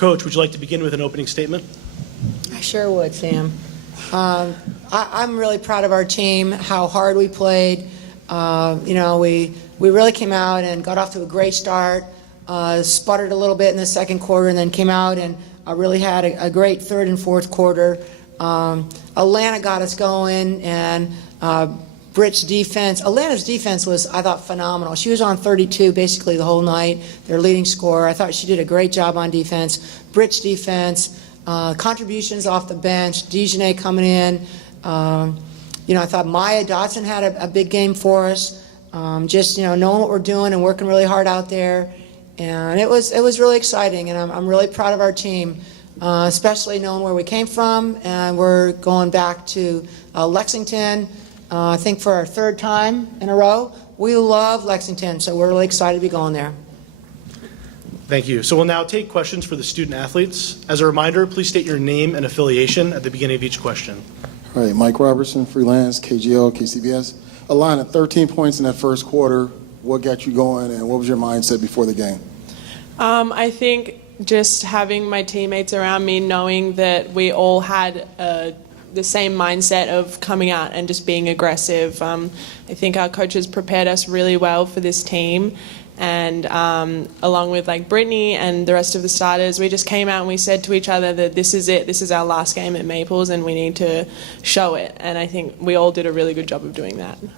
Coach, would you like to begin with an opening statement? I sure would, Sam. I'm really proud of our team, how hard we played. We really came out and got off to a great start, sputtered a little bit in the second quarter, and then came out and really had a great third and fourth quarter. Alanna got us going, and Britt's defense. Alanna's defense was, I thought, phenomenal. She was on 32 basically the whole night, their leading scorer. I thought she did a great job on defense. Britt's defense, contributions off the bench, Dejanay coming in. I thought Maya Dotson had a big game for us. Just knowing what we're doing and working really hard out there, and it was really exciting. And I'm really proud of our team, especially knowing where we came from, and we're going back to Lexington. I think for our third time in a row. We love Lexington, so we're really excited to be going there. Thank you. So we'll now take questions for the student athletes. As a reminder, please state your name and affiliation at the beginning of each question. All right, Mike Robertson, freelance, KGL, KCBS. Alanna, 13 points in that first quarter. What got you going, and what was your mindset before the game? I think just having my teammates around me, knowing that we all had the same mindset of coming out and just being aggressive. I think our coaches prepared us really well for this team, and along with Brittany and the rest of the starters, we just came out and we said to each other that this is it, this is our last game at Maples, and we need to show it. And I think we all did a really good job of doing that. In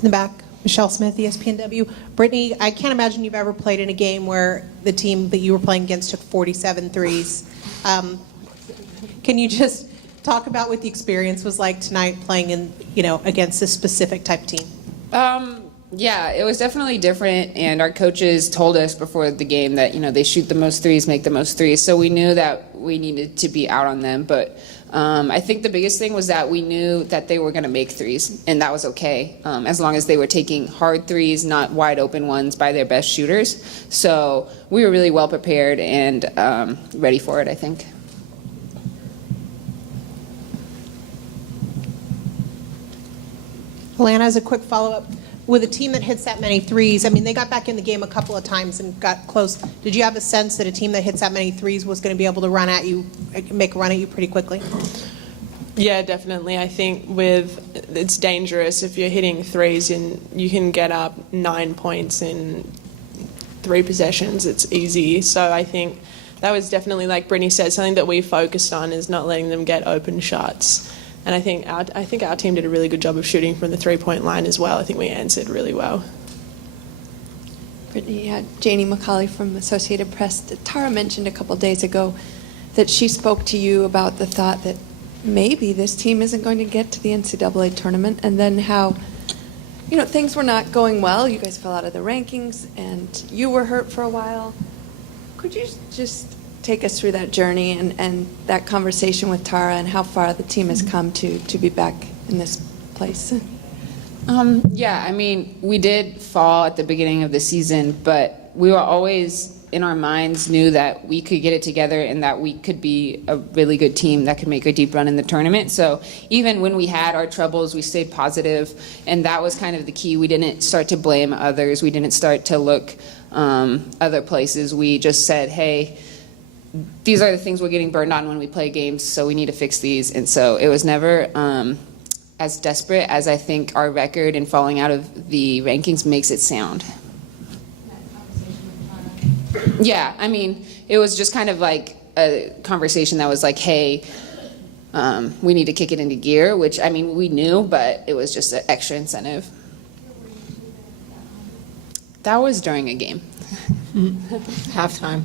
the back, Michelle Smith, ESPNW. Brittany, I can't imagine you've ever played in a game where the team that you were playing against took 47 threes. Can you just talk about what the experience was like tonight playing in, against this specific type of team? Yeah, it was definitely different, and our coaches told us before the game that, they shoot the most threes, make the most threes, so we knew that we needed to be out on them. But I think the biggest thing was that we knew that they were going to make threes, and that was okay, as long as they were taking hard threes, not wide open ones by their best shooters. So we were really well prepared and ready for it, I think. Alanna, as a quick follow-up, with a team that hits that many threes, they got back in the game a couple of times and got close. Did you have a sense that a team that hits that many threes was going to be able to make a run at you pretty quickly? Yeah, definitely. I think it's dangerous if you're hitting threes and you can get up 9 points in 3 possessions. It's easy. So I think that was definitely, like Brittany said, something that we focused on, is not letting them get open shots. And I think our team did a really good job of shooting from the three-point line as well. I think we answered really well. Brittany, Janie McCauley from Associated Press. Tara mentioned a couple days ago that she spoke to you about the thought that maybe this team isn't going to get to the NCAA tournament, and then how, things were not going well. You guys fell out of the rankings, and you were hurt for a while. Could you just take us through that journey and that conversation with Tara, and how far the team has come to be back in this place? Yeah, we did fall at the beginning of the season, but we were always, in our minds, knew that we could get it together and that we could be a really good team that could make a deep run in the tournament. So even when we had our troubles, we stayed positive, and that was kind of the key. We didn't start to blame others. We didn't start to look other places. We just said, hey, these are the things we're getting burned on when we play games, so we need to fix these. And so it was never as desperate as I think our record and falling out of the rankings makes it sound. Yeah, it was just kind of like a conversation that was like, hey, we need to kick it into gear, which, we knew, but it was just an extra incentive. That was during a game. Halftime.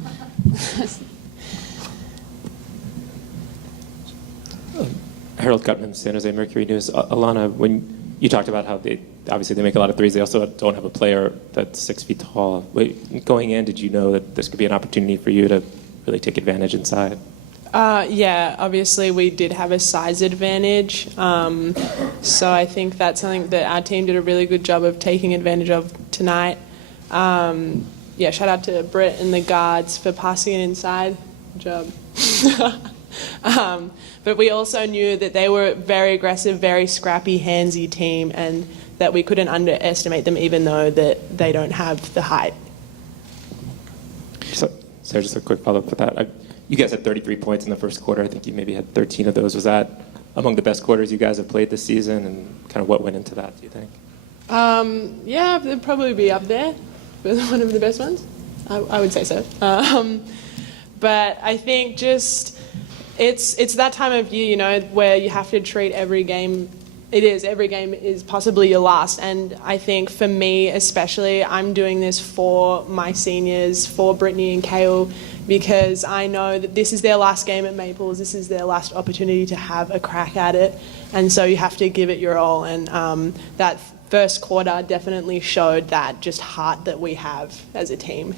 Harold Gutman, San Jose Mercury News. Alanna, when you talked about how they make a lot of threes, they also don't have a player that's 6 feet tall. Going in, did you know that this could be an opportunity for you to really take advantage inside? Yeah, obviously we did have a size advantage. So I think that's something that our team did a really good job of taking advantage of tonight. Shout out to Britt and the guards for passing it inside. Good job. But we also knew that they were very aggressive, very scrappy, handsy team, and that we couldn't underestimate them, even though that they don't have the height. So just a quick follow-up with that. You guys had 33 points in the first quarter. I think you maybe had 13 of those. Was that among the best quarters you guys have played this season, and kind of what went into that, do you think? Yeah, it'd probably be up there with one of the best ones. I would say so. But I think just it's that time of year, you know, where you have to treat every game. Every game is possibly your last. And I think for me especially, I'm doing this for my seniors, for Brittany and Kale, because I know that this is their last game at Maples. This is their last opportunity to have a crack at it. And so you have to give it your all. And that first quarter definitely showed that just heart that we have as a team.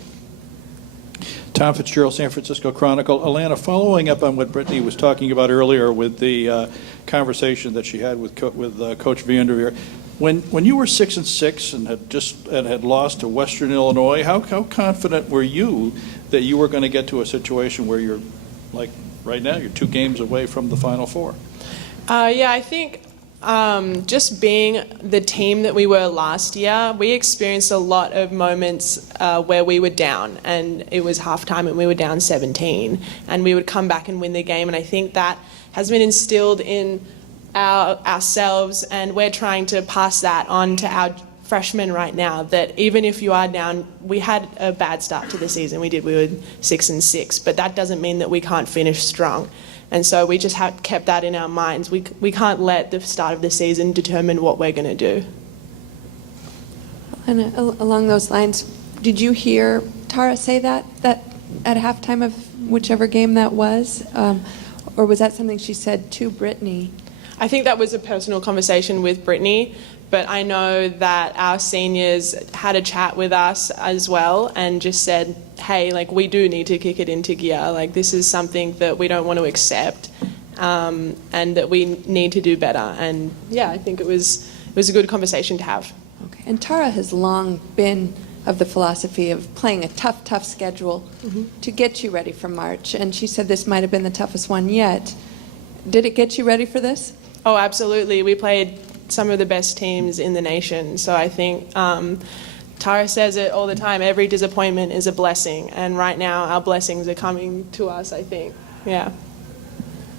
Tom Fitzgerald, San Francisco Chronicle. Alanna, following up on what Brittany was talking about earlier with the conversation that she had with Coach VanDerveer, when you were 6-6 and had lost to Western Illinois, how confident were you that you were going to get to a situation where you're, like right now, you're 2 games away from the Final Four? Yeah, I think just being the team that we were last year, we experienced a lot of moments where we were down, and it was halftime and we were down 17, and we would come back and win the game. And I think that has been instilled in ourselves, and we're trying to pass that on to our freshmen right now, that even if you are down, we had a bad start to the season. We were 6-6, but that doesn't mean that we can't finish strong. And so we just have kept that in our minds. We can't let the start of the season determine what we're going to do. And along those lines, did you hear Tara say that at halftime of whichever game that was? Or was that something she said to Brittany? I think that was a personal conversation with Brittany, but I know that our seniors had a chat with us as well and just said, hey, like, we do need to kick it into gear. Like, this is something that we don't want to accept, and that we need to do better. And yeah, I think it was a good conversation to have. Okay. And Tara has long been of the philosophy of playing a tough schedule to get you ready for March. And she said this might have been the toughest one yet. Did it get you ready for this? Oh, absolutely. We played some of the best teams in the nation. So I think Tara says it all the time, every disappointment is a blessing. And right now our blessings are coming to us, I think. Yeah.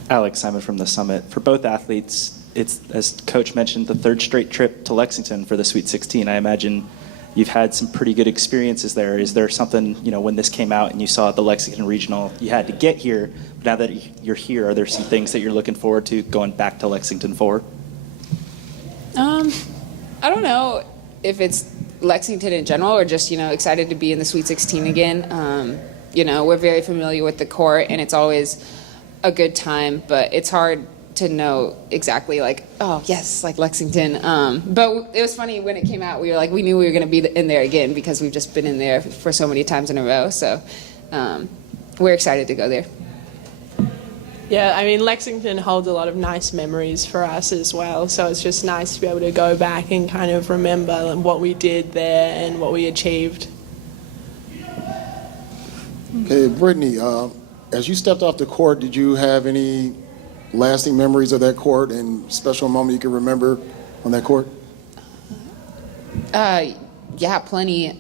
Alex Simon from the Summit. For both athletes, it's, as Coach mentioned, the 3rd straight trip to Lexington for the Sweet 16. I imagine you've had some pretty good experiences there. Is there something, you know, when this came out and you saw the Lexington Regional, you had to get here, but now that you're here, are there some things that you're looking forward to going back to Lexington for? I don't know if it's Lexington in general or just, you know, excited to be in the Sweet 16 again. You know, we're very familiar with the court and it's always a good time, but it's hard to know exactly like, oh yes, like Lexington. But it was funny when it came out, we knew we were going to be in there again because we've just been in there for so many times in a row. So we're excited to go there. Yeah, I mean, Lexington holds a lot of nice memories for us as well. So it's just nice to be able to go back and kind of remember what we did there and what we achieved. Okay, Brittany, as you stepped off the court, did you have any lasting memories of that court and special moment you can remember on that court? Yeah, plenty.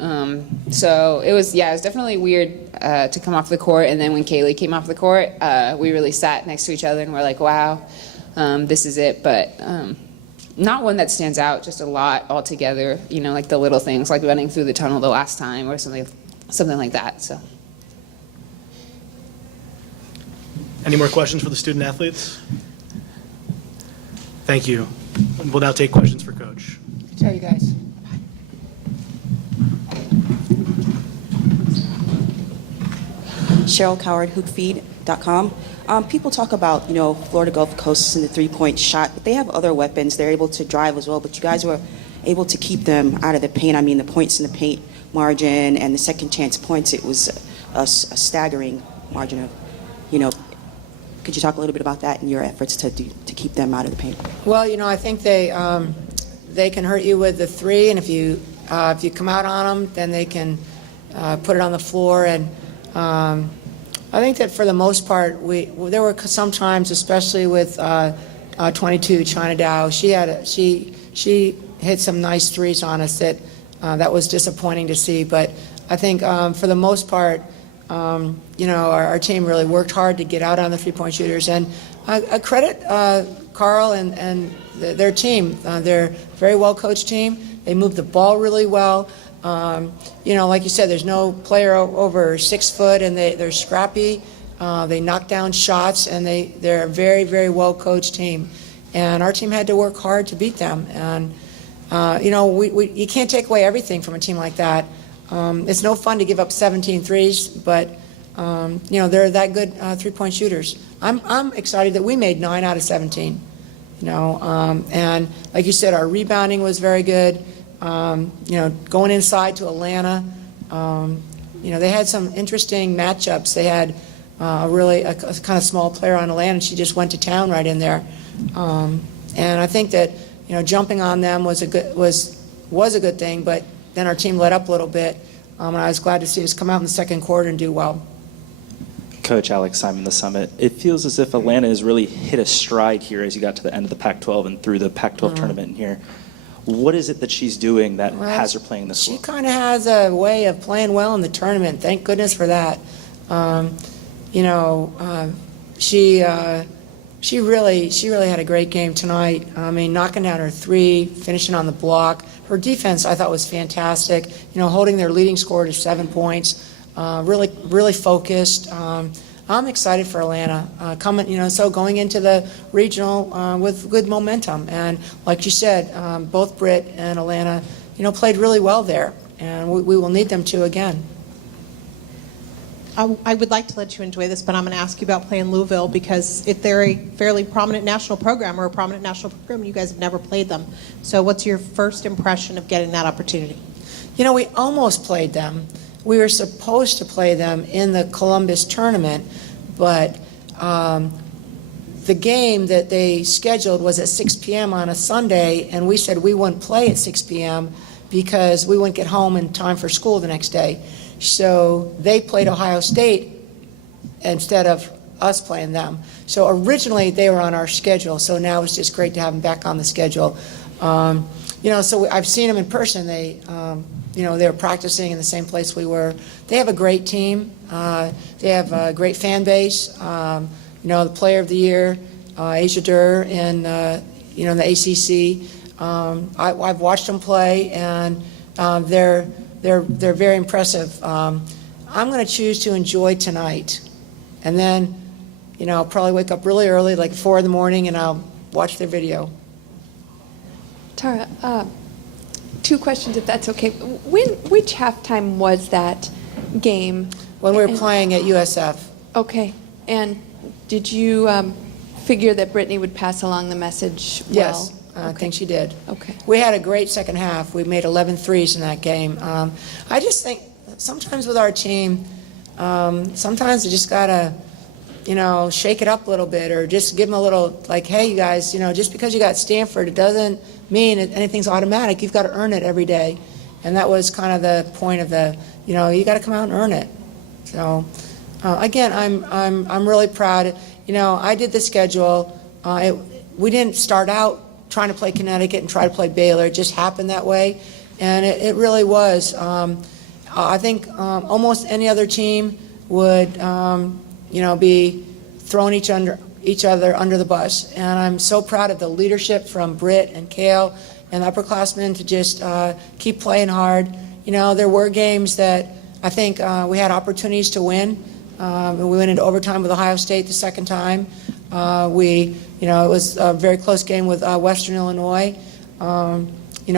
So it was definitely weird to come off the court, and then when Kaylee came off the court, we really sat next to each other and we're like, wow, this is it. But not one that stands out, just a lot altogether, you know, like the little things, like running through the tunnel the last time or something like that. So. Any more questions for the student athletes? Thank you. We'll now take questions for Coach. Good job, you guys. Cheryl Coward, hoopfeed.com. People talk about, you know, Florida Gulf Coast and the three-point shot, but they have other weapons. They're able to drive as well, but you guys were able to keep them out of the paint. I mean, the points in the paint margin and the second chance points, it was a staggering margin of, you know. Could you talk a little bit about that and your efforts to keep them out of the paint? Well, you know, I think they can hurt you with the three, and if you come out on them, then they can put it on the floor. And I think that for the most part, there were some times, especially with 22 China Dow, she hit some nice threes on us that was disappointing to see. But I think for the most part, Our team really worked hard to get out on the three-point shooters. And I credit Carl and their team. They're a very well-coached team. They move the ball really well. Like you said, there's no player over 6 foot, and they're scrappy. They knock down shots, and they're a very, very well-coached team. And our team had to work hard to beat them. And, you can't take away everything from a team like that. It's no fun to give up 17 threes, but, they're that good three-point shooters. I'm excited that we made 9 out of 17. And like you said, our rebounding was very good. Going inside to Atlanta, they had some interesting matchups. They had a kind of small player on Atlanta, and she just went to town right in there. And I think that jumping on them was a good thing, but then our team let up a little bit, and I was glad to see us come out in the second quarter and do well. Coach Alex Simon, the Summit. It feels as if Atlanta has really hit a stride here as you got to the end of the Pac-12 and through the Pac-12 tournament in here. What is it that she's doing that has her playing this well? She kind of has a way of playing well in the tournament. Thank goodness for that. She really had a great game tonight. I mean, knocking down her three, finishing on the block. Her defense, I thought, was fantastic. Holding their leading scorer to 7 points. Really focused. I'm excited for Atlanta going into the regional with good momentum. And like you said, both Britt and Alanna, played really well there, and we will need them to again. I would like to let you enjoy this, but I'm going to ask you about playing Louisville because they're a fairly prominent national program, or a prominent national program. You guys have never played them. So what's your first impression of getting that opportunity? We almost played them. We were supposed to play them in the Columbus tournament, but the game that they scheduled was at 6 p.m. on a Sunday, and we said we wouldn't play at 6 p.m. because we wouldn't get home in time for school the next day. So they played Ohio State instead of us playing them. So originally they were on our schedule, so now it's just great to have them back on the schedule. So I've seen them in person. They were practicing in the same place we were. They have a great team. They have a great fan base. The player of the year, Asia Durr, in the ACC. I've watched them play, and they're very impressive. I'm going to choose to enjoy tonight, and then I'll probably wake up really early, like 4 in the morning, and I'll watch their video. Tara, 2 questions, if that's okay. Which halftime was that game? When we were playing at USF. Okay. And did you figure that Brittany would pass along the message well? Yes, I think she did. Okay. We had a great second half. We made 11 threes in that game. I just think sometimes with our team, sometimes you just got to, shake it up a little bit, or just give them a little, like, hey, you guys, just because you got Stanford, it doesn't mean anything's automatic. You've got to earn it every day. And that was kind of the point of you got to come out and earn it. So, again, I'm really proud. I did the schedule. We didn't start out trying to play Connecticut and try to play Baylor. It just happened that way. And it really was. I think almost any other team would, be throwing each other under the bus. And I'm so proud of the leadership from Britt and Kale and the upperclassmen to just keep playing hard. There were games that I think we had opportunities to win. We went into overtime with Ohio State the second time. It was a very close game with Western Illinois. We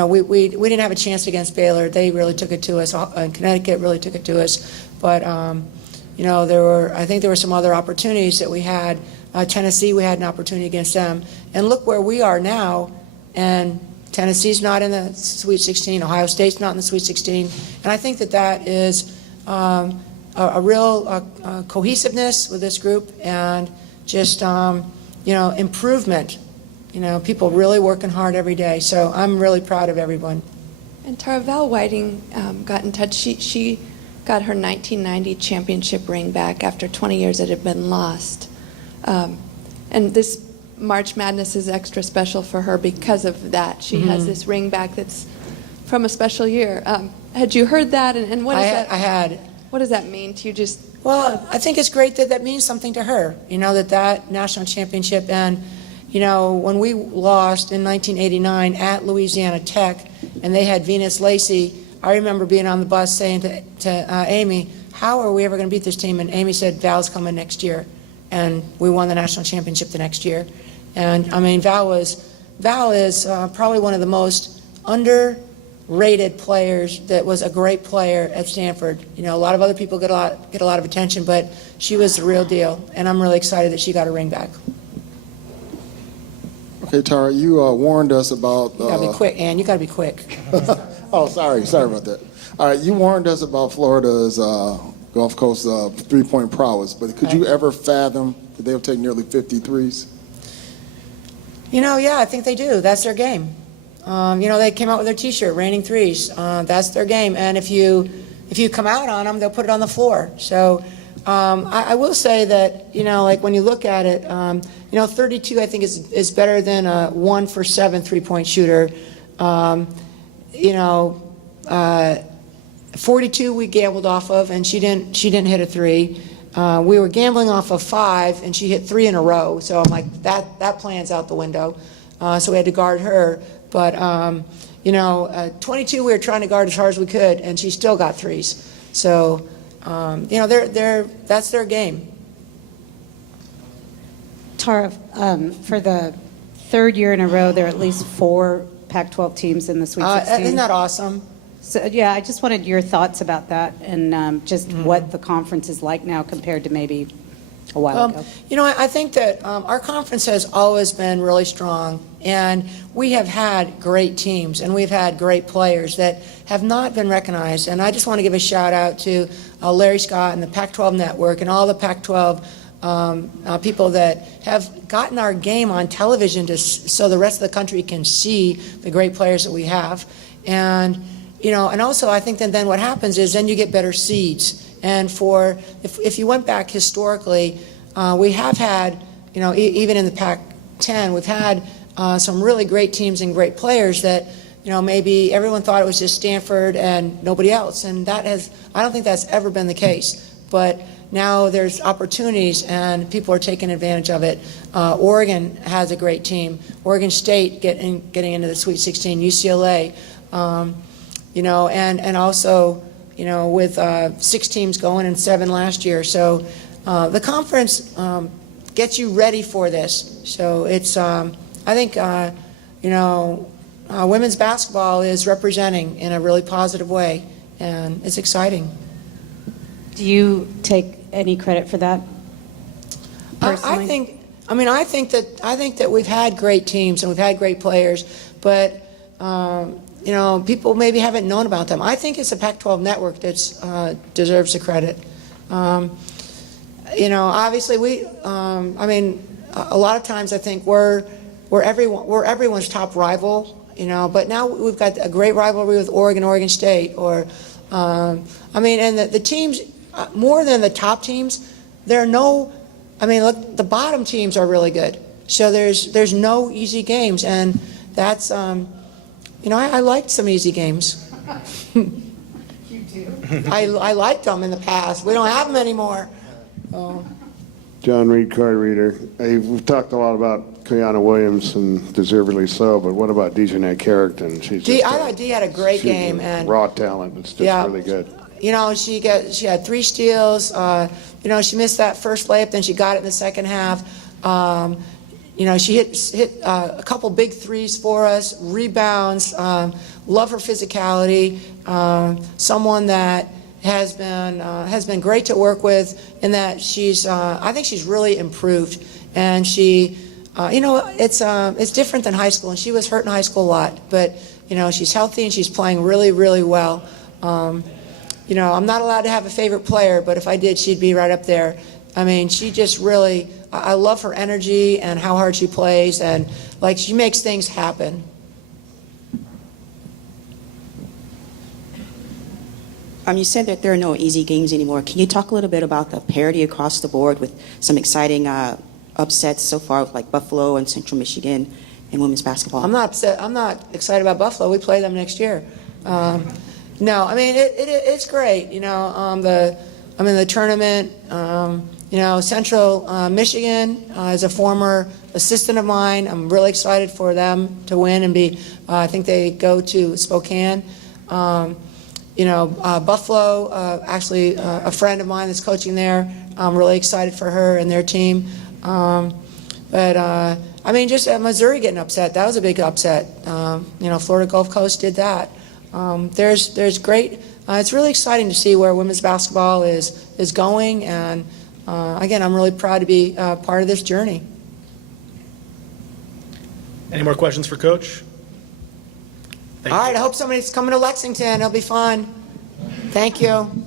didn't have a chance against Baylor. They really took it to us, and Connecticut really took it to us. But I think there were some other opportunities that we had. Tennessee, we had an opportunity against them. And look where we are now, and Tennessee's not in the Sweet 16. Ohio State's not in the Sweet 16. And I think that is a real cohesiveness with this group, and just, improvement. People really working hard every day. So I'm really proud of everyone. And Tara, Val Whiting got in touch. She got her 1990 championship ring back after 20 years it had been lost. And this March Madness is extra special for her because of that. She has this ring back that's from a special year. Had you heard that? And what is that? I had. What does that mean to you? Just Well, I think it's great that that means something to her, that national championship. And, when we lost in 1989 at Louisiana Tech and they had Venus Lacey, I remember being on the bus saying to Amy, how are we ever going to beat this team? And Amy said, Val's coming next year. And we won the national championship the next year. And, I mean, Val is probably one of the most underrated players that was a great player at Stanford. A lot of other people get a lot of attention, but she was the real deal. And I'm really excited that she got her ring back. Okay, Tara, you warned us about... You got to be quick, Ann. You got to be quick. Oh, sorry about that. All right, you warned us about Florida's Gulf Coast three-point prowess, but could you ever fathom that they'll take nearly 50 threes? Yeah, I think they do. That's their game. They came out with their T-shirt, "Raining Threes." That's their game, and if you come out on them, they'll put it on the floor. So I will say that like when you look at it, 32 I think is better than a 1 for 7 3-point shooter. 42 we gambled off of, and she didn't hit a three. We were gambling off of 5, and she hit 3 in a row. So I'm like, that plan's out the window. So we had to guard her. But 22 we were trying to guard as hard as we could, and she still got threes. So that's their game. Tara, for the third year in a row, there are at least 4 Pac-12 teams in the Sweet 16. Isn't that awesome? So, yeah, I just wanted your thoughts about that and just what the conference is like now compared to maybe a while ago. I think that our conference has always been really strong, and we have had great teams, and we've had great players that have not been recognized. And I just want to give a shout out to Larry Scott and the Pac-12 Network and all the Pac-12 people that have gotten our game on television so the rest of the country can see the great players that we have. And and also I think that then what happens is then you get better seeds. And if you went back historically, we have had, even in the Pac-10, we've had some really great teams and great players that, maybe everyone thought it was just Stanford and nobody else. And I don't think that's ever been the case. But now there's opportunities and people are taking advantage of it. Oregon has a great team. Oregon State getting into the Sweet 16, UCLA. And also, with 6 teams going and 7 last year. So the conference gets you ready for this. So it's, I think, women's basketball is representing in a really positive way, and it's exciting. Do you take any credit for that personally? I think that we've had great teams and we've had great players, but people maybe haven't known about them. I think it's the Pac-12 network that deserves the credit. Obviously a lot of times I think we're everyone's top rival. But now we've got a great rivalry with Oregon State, and the teams more than the top teams. Look, the bottom teams are really good. So there's no easy games, and that's. I liked some easy games. You do? I liked them in the past. We don't have them anymore. John Reed, card reader. Hey, we've talked a lot about Kiana Williams, and deservedly so, but what about Dejanay Carrington? I thought Dee had a great game. And raw talent, but just really good. She had 3 steals. She missed that first layup, then she got it in the second half. She hit a couple big threes for us, rebounds, love her physicality, someone that has been great to work with in that I think she's really improved. And she, it's different than high school, and she was hurt in high school a lot, but, she's healthy and she's playing really, really well. I'm not allowed to have a favorite player, but if I did, she'd be right up there. She just really, I love her energy and how hard she plays, and she makes things happen. You said that there are no easy games anymore. Can you talk a little bit about the parity across the board with some exciting upsets so far with Buffalo and Central Michigan in women's basketball? I'm not upset. I'm not excited about Buffalo. We play them next year. No, I mean, it's great, the tournament, Central Michigan is a former assistant of mine. I'm really excited for them to win and I think they go to Spokane. Buffalo, actually a friend of mine that's coaching there. I'm really excited for her and their team. Just Missouri getting upset, that was a big upset. Florida Gulf Coast did that. There's great, it's really exciting to see where women's basketball is going, and again, I'm really proud to be part of this journey. Any more questions for Coach? All right, I hope somebody's coming to Lexington. It'll be fun. Thank you.